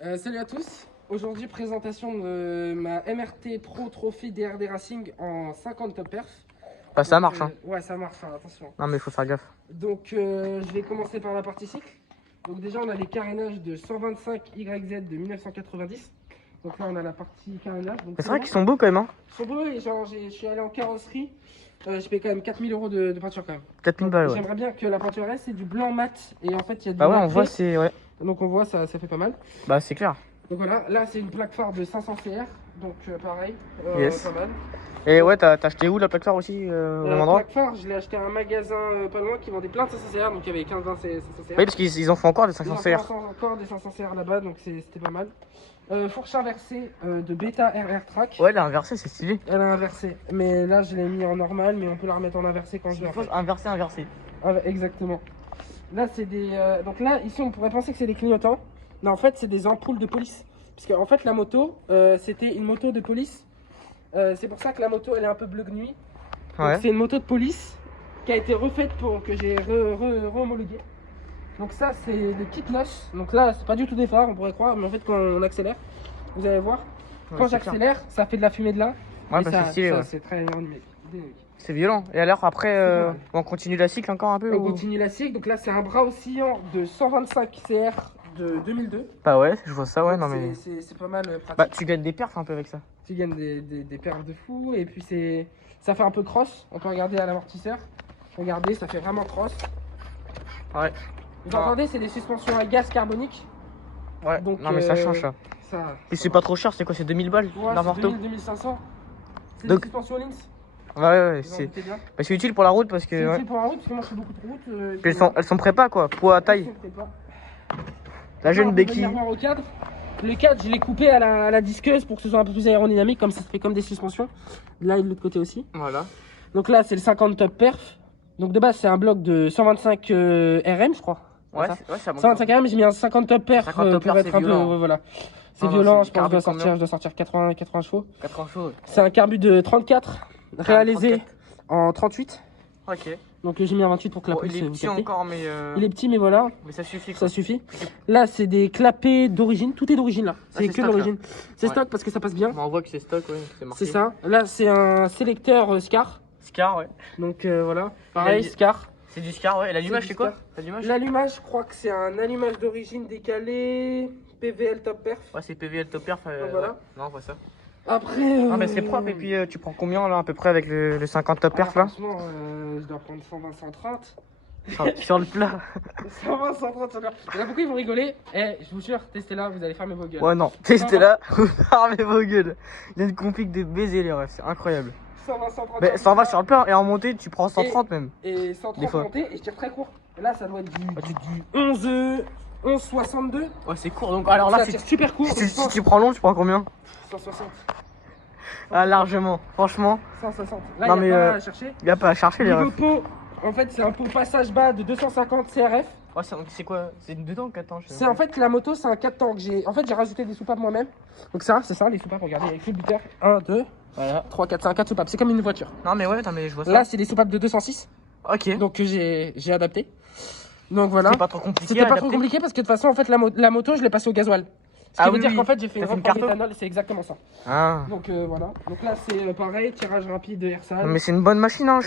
Salut à tous. Aujourd'hui, présentation de ma MRT Pro Trophy DRD Racing en 50 top perf. Bah ça Donc, marche hein. Ouais, ça marche, hein, attention. Non mais faut faire gaffe. Donc, je vais commencer par la partie cycle. Donc, déjà, on a les carénages de 125 YZ de 1990. Donc, là, on a la partie carénage. Donc, C'est vrai qu'ils sont beaux quand même hein. Ils sont beaux et genre, je suis allé en carrosserie. Je paye quand même 4000 € de peinture quand même. 4000 balles ouais. J'aimerais bien que la peinture reste, c'est du blanc mat. Et en fait, il y a du Bah ouais on nacré. voit c'est... Ouais. Donc, on voit, ça fait pas mal. Bah c'est clair. Donc voilà, là c'est une plaque phare de 500 CR, donc pareil, Yes. pas mal. Et ouais t'as acheté où la plaque phare aussi au même endroit? Plaque phare, je l'ai acheté à un magasin pas loin qui vendait plein de 500 CR, donc il y avait 15-20 500 CR. Oui parce qu'ils en font encore des 500 Ils en CR. font encore des 500 CR là-bas, donc c'était pas mal. Fourche inversée de Beta RR Track. Ouais elle est inversée c'est stylé. Elle est inversée, mais là je l'ai mis en normal, mais on peut la remettre en inversée quand je veux. Inversé. Exactement. Là c'est des... donc là, ici on pourrait penser que c'est des clignotants. Non, en fait c'est des ampoules de police. Parce qu'en fait la moto, c'était une moto de police. C'est pour ça que la moto elle est un peu bleue de nuit. Ouais. C'est une moto de police qui a été refaite pour que j'ai re-homologué. Donc ça c'est le kit noce. Donc là c'est pas du tout des phares on pourrait croire, mais en fait quand on accélère, vous allez voir, quand j'accélère ça fait de la fumée de là. Ouais et bah ça, c'est stylé ouais. c'est très dynamique. C'est violent. Et alors après on continue la cycle encore un peu On ou... continue la cycle, donc là c'est un bras oscillant de 125 CR de 2002. Bah ouais je vois ça ouais. Donc non mais... c'est pas mal pratique. Bah tu gagnes des perfs un peu avec ça. Tu gagnes des perfs de fou et puis ça fait un peu cross. On peut regarder à l'amortisseur. Regardez, ça fait vraiment cross. Ouais. Vous entendez, c'est des suspensions à gaz carbonique. Ouais. Donc, non mais ça change ça. Et c'est pas trop cher, c'est quoi, c'est 2000 balles ouais, l'Armorto? 2500. C'est Donc... des suspensions Lynx. Ouais c'est... Bah, c'est utile pour la route parce que... C'est ouais. utile pour la route parce que moi je fais beaucoup de route. Puis elles sont prépa quoi, poids à taille. La jeune béquille. Au cadre. Le cadre, je l'ai coupé à la disqueuse pour que ce soit un peu plus aérodynamique, comme ça se fait comme des suspensions. Là et de l'autre côté aussi. Voilà. Donc là, c'est le 50 top perf. Donc de base, c'est un bloc de 125 RM, je crois. Ouais, c'est 125 RM, j'ai mis un 50 top perf pour être un violent. peu. Voilà. C'est Non, violent, non, je pense que je dois sortir 80 chevaux. 80 chevaux. C'est un carbu de 34, réalisé 34. en 38. Ok. Donc j'ai mis un 28 pour que la police. Il est petit encore, mais. Il est petit, mais voilà. Mais ça suffit. Quoi. Ça suffit. Là, c'est des clapets d'origine. Tout est d'origine là. C'est que d'origine. C'est stock parce que ça passe bien. On voit que c'est stock, ouais. C'est marqué. C'est ça. Là, c'est un sélecteur Scar. Scar, ouais. Donc voilà. Pareil, Scar. C'est du Scar, ouais. Et l'allumage, c'est quoi? L'allumage, je crois que c'est un allumage d'origine décalé. PVL top perf. Ouais, c'est PVL top perf. Voilà. Ouais. Non, on voit ça. Après. Non, mais c'est propre. Et puis, tu prends combien là, à peu près, avec le 50 top perf là? Franchement, je dois prendre 120, 130. Sur le plat. 120, 130 sur le plat. Il y en a beaucoup qui vont rigoler. Eh, je vous jure, testez là, vous allez fermer vos gueules. Ouais, non. Testez là, vous fermez vos gueules. Il y a une config de baiser, les refs. C'est incroyable. 120, 130. Mais ça va sur le plat et en montée, tu prends 130 même. Et 130 montée et je tire très court. Là, ça doit être du 11,62. Ouais, c'est court. Donc, alors là, c'est super court. Si tu prends long, tu prends combien? 160. Ah, largement. Franchement. 160. Là, non, il n'y a pas à chercher. Il n'y a pas à chercher, les refs. Pot, en fait, c'est un pot passage bas de 250 CRF. Ouais, c'est quoi? C'est 2 temps ou 4 temps? C'est en fait la moto, c'est un 4 temps que j'ai. En fait, j'ai rajouté des soupapes moi-même. Donc, ça, c'est ça, les soupapes. Regardez, avec le buteur. 1, 2, voilà. 3, 4, c'est un 4 soupapes. C'est comme une voiture. Non, mais ouais, mais je vois ça. Là, c'est des soupapes de 206. Ok. Donc, j'ai adapté. Donc, voilà. C'était pas trop compliqué. C'était pas trop compliqué parce que de toute façon, en fait, la moto, je l'ai passée au gasoil. Ce qui veut dire qu'en fait, j'ai fait une carte d'éthanol, c'est exactement ça. Ah. Donc, voilà. Donc, là, c'est pareil, tirage rapide de Hersal. Mais c'est une bonne machine, hein.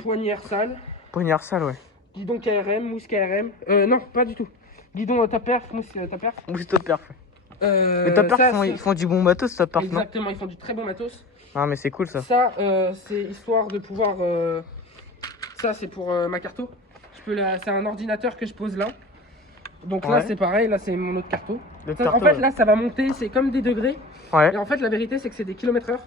Poignée Hersal. Poignée Hersal, ouais. Guidon KRM, mousse KRM. Non, pas du tout. Guidon top perf, mousse top perf. Mousse top perf. Les top perf, ils font du bon matos, top perf, non? Exactement, ils font du très bon matos. Ah, mais c'est cool ça. Ça, c'est histoire de pouvoir. Ça, c'est pour ma carto. C'est un ordinateur que je pose là. Donc là, c'est pareil. Là, c'est mon autre carto. En fait, là, ça va monter. C'est comme des degrés. Ouais. Et en fait, la vérité, c'est que c'est des kilomètres/heure.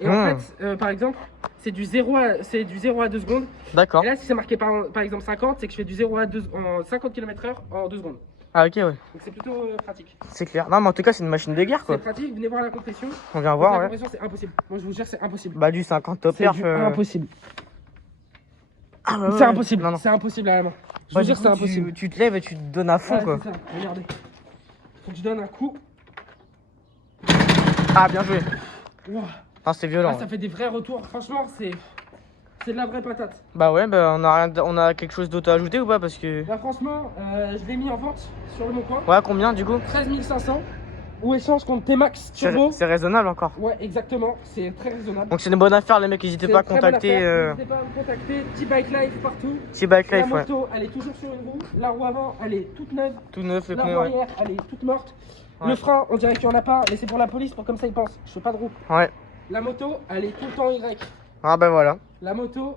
Et en fait, par exemple, c'est du 0 à 2 secondes. D'accord. Et là, si c'est marqué par exemple 50, c'est que je fais du 0 à 2 en 50 km/h en 2 secondes. Ah, ok, ouais. Donc c'est plutôt pratique. C'est clair. Non, mais en tout cas, c'est une machine de guerre, quoi. C'est pratique, venez voir la compression. On vient voir, la ouais. compression, c'est impossible. Moi, je vous jure, c'est impossible. Bah, du 50 top perf. C'est impossible. Ah, bah, c'est impossible. C'est impossible à la main. Je vous jure, c'est impossible. Tu te lèves et tu te donnes à fond, quoi. C'est ça. Regardez. Faut que je donne un coup. Ah, bien joué. Wow. Non, c'est violent. Ah, ça fait des vrais retours. Franchement, c'est de la vraie patate. Bah ouais, bah on a quelque chose d'autre à ajouter ou pas parce que... Bah franchement, je l'ai mis en vente sur le Bon Coin. Ouais, combien du coup? 13 500. ou échange contre T-Max Turbo. C'est raisonnable encore. Ouais, exactement, c'est très raisonnable. Donc c'est une bonne affaire, les mecs, n'hésitez pas à contacter. N'hésitez pas à me contacter, T-Bike Life partout. T-Bike La Life, ouais. moto, elle est toujours sur une roue. La roue avant, elle est toute neuve. Tout neuf, le La pneu, roue ouais. arrière, elle est toute morte. Ouais. Le frein, on dirait qu'il n'y en a pas, mais c'est pour la police, pour comme ça ils pensent. Je fais pas de roue. Ouais. La moto, elle est tout le temps Y. Ah bah voilà. La moto,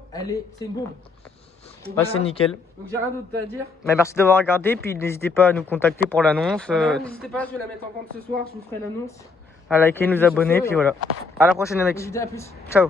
c'est une bombe. Donc, Bah voilà. c'est nickel. Donc j'ai rien d'autre à dire. Bah, merci d'avoir regardé, puis n'hésitez pas à nous contacter pour l'annonce, Voilà, n'hésitez pas, je vais la mettre en vente ce soir, je vous ferai l'annonce. à liker, Et nous puis, abonner, sur ce, puis voilà. À la prochaine les mecs. Je vous dis à plus. Ciao.